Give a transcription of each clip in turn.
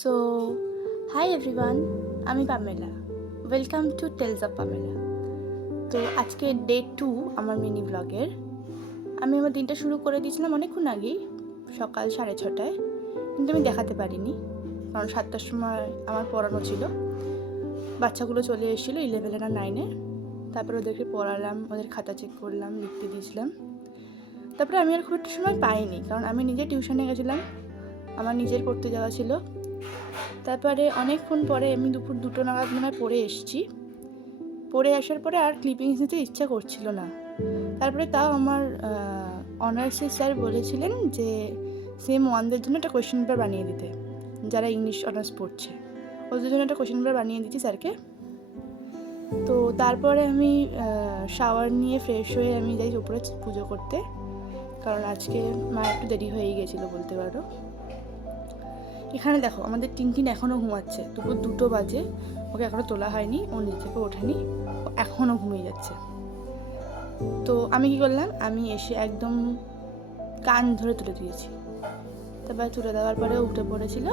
So hi everyone, আমি Pamela. Welcome to tales of Pamela. তো আজকে ডে 2 আমার মিনি ব্লগের। আমি আমার দিনটা শুরু করে দিয়েছিলাম অনেকক্ষণ আগেই, সকাল 6:30টায়, কিন্তু আমি দেখাতে পারিনি কারণ 7টার সময় আমার পড়ানো ছিল। বাচ্চাগুলো চলে এসেছিলো 11 আর 9-এ। তারপরে ওদেরকে পড়ালাম, ওদের খাতা চেক করলাম, লিখতে দিয়েছিলাম। তারপরে আমি আর খুব একটা সময় পাইনি কারণ আমি নিজে টিউশনে গেছিলাম, আমার নিজের পড়তে যাওয়া ছিল। তারপরে অনেকক্ষণ পরে আমি দুপুর 2টো নাগাদ মনে হয় পড়ে এসেছি। পড়ে আসার পরে আর ক্লিপিংস নিতে ইচ্ছা করছিল না। তারপরে তাও আমার অনার্সের স্যার বলেছিলেন যে সেম ওয়ানদের জন্য একটা কোয়েশ্চেন পেপার বানিয়ে দিতে, যারা ইংলিশ অনার্স পড়ছে ওদের জন্য একটা কোয়েশ্চেন পেপার বানিয়ে দিচ্ছি স্যারকে। তো তারপরে আমি শাওয়ার নিয়ে ফ্রেশ হয়ে আমি যাই উপরে পুজো করতে, কারণ আজকে মা একটু দেরি হয়ে গেছিলো বলতে পারো। এখানে দেখো আমাদের টিনটিন এখনও ঘুমাচ্ছে, দুপুর 2টো বাজে, ওকে এখনও তোলা হয়নি, ও নিচে থেকে ওঠেনি, ও এখনও ঘুমিয়ে যাচ্ছে। তো আমি কি করলাম, আমি এসে একদম কান ধরে তুলে দিয়েছি। তারপরে তুলে দেওয়ার পরে উঠে পড়েছিল।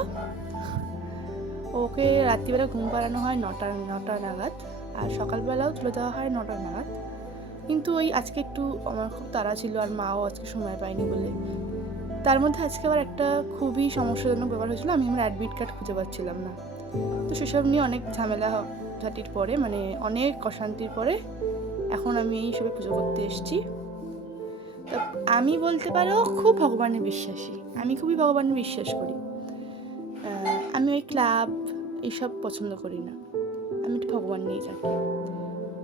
ওকে রাত্রিবেলা ঘুম পাড়ানো হয় 9টা নাগাদ, আর সকালবেলাও তুলে দেওয়া হয় 9টা নাগাদ। কিন্তু ওই আজকে একটু আমার খুব তাড়া ছিল, আর মাও আজকে সময় পায়নি বলে। তার মধ্যে আজকে আবার একটা খুবই সমস্যাজনক ব্যাপার হয়েছিলো, আমি আমার অ্যাডমিট কার্ড খুঁজে পাচ্ছিলাম না। তো সেসব নিয়ে অনেক ঝামেলা ঝাঁটির পরে, মানে অনেক অশান্তির পরে এখন আমি এইসবে পুজো করতে এসেছি। তো আমি বলতে পারো খুব ভগবানের বিশ্বাসী, আমি খুবই ভগবানের বিশ্বাস করি। আমি ওই ক্লাব এইসব পছন্দ করি না, আমি একটু ভগবান নিয়েই থাকি।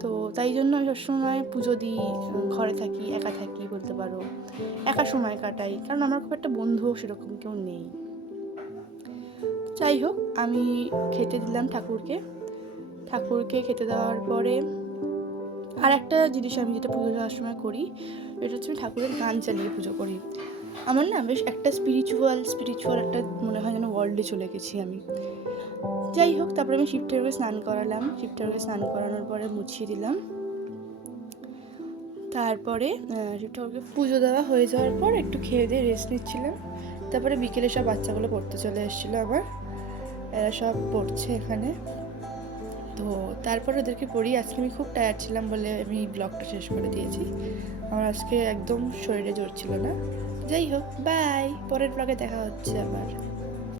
তো তাই জন্য আমি সবসময় পুজো দিই, ঘরে থাকি, একা থাকি বলতে পারো, একা সময় কাটাই, কারণ আমার খুব একটা বন্ধু সেরকম কেউ নেই। যাই হোক, আমি খেতে দিলাম ঠাকুরকে খেতে দেওয়ার পরে আর একটা জিনিস আমি যেটা পুজো দেওয়ার সময় করি, এটা হচ্ছে আমি ঠাকুরের গান চালিয়ে পুজো করি। আমার না বেশ একটা স্পিরিচুয়াল একটা মনে হয় যেন ওয়ার্ল্ডে চলে গেছি আমি। যাই হোক, তারপরে আমি শিব ঠাকুরকে স্নান করানোর পরে মুছিয়ে দিলাম। তারপরে শিব ঠাকুরকে পুজো দেওয়া হয়ে যাওয়ার পর একটু খেয়ে দিয়ে রেস্ট নিচ্ছিলাম। তারপরে বিকেলে সব বাচ্চাগুলো পড়তে চলে এসেছিলো আবার, এরা সব পড়ছে এখানে। তো তারপর ওদেরকে পড়ি। আজকে আমি খুব টায়ার্ড ছিলাম বলে আমি ব্লগটা শেষ করে দিয়েছি, আমার আজকে একদম শরীরে জোর ছিল না। যাই হোক, বাই, পরের ব্লগে দেখা হচ্ছে আবার।